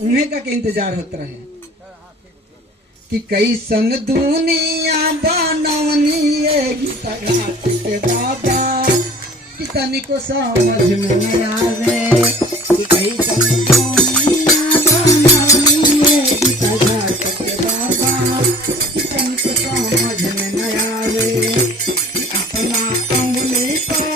उन्हें का के इंतजार होता रहे कि कैसन दुनिया बनवनी ये गीता घाट के बाबा कि तनिको समझ में न आवे कि कैसन दुनिया बनवनी ये गीता घाट के बाबा कि तनिको समझ में न आवे कि अपना अंगुली पर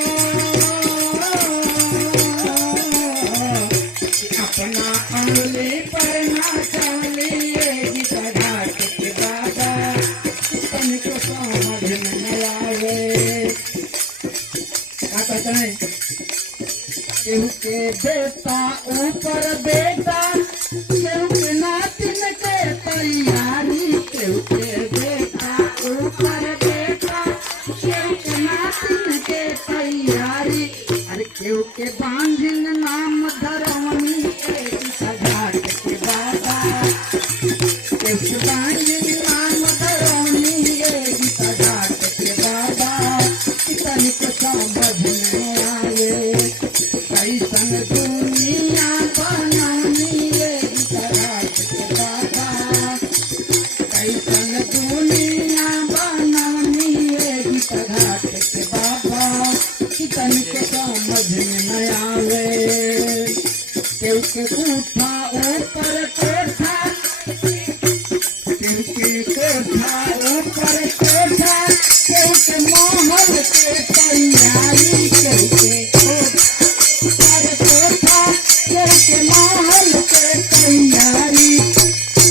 अपना अंगुली पर ना चलिए गीता घाट के बाबा तनिको समझ में न आवे। क्या कहते हैं केहू के बेटा ऊपर बेटा केहू के नातिन के तैयारी केहू के बेटा ऊपर बेटा केहू के नातिन के तैयारी अरे केहू के बांझिन नाम धरवनी गीता घाट के बाबा केहू के बांझिन नाम धरवनी गीता घाट के बाबा कि तनिको समझ में आवे कैसन दुनिया बनवनी गीता घाट के बाबा कैसन दुनिया बनवनी गीता घाट के बाबा कि तनिको समझ में न आवे केहू के कोठा ऊपर कोठा केहू के कोठा ऊपर कोठा केहू के महल के तैयारी केहू के ऊपर कोठा केहू के महल के तैयारी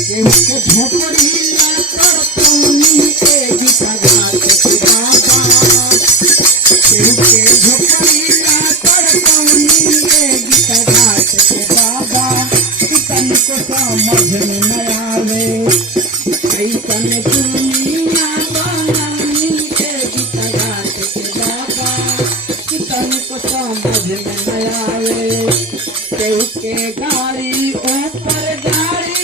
केहू के झोपड़ी ना करतौनी गीता घाट के बाबा केहू के झोपड़ी ना करतौनी गीता घाट के बाबा कि तनिको समझ में न आवे कैसन दुनिया बनवनी गीता घाट के बाबा कि तनिको समझ में न आवे केहू के गाड़ी ऊपर गाड़ी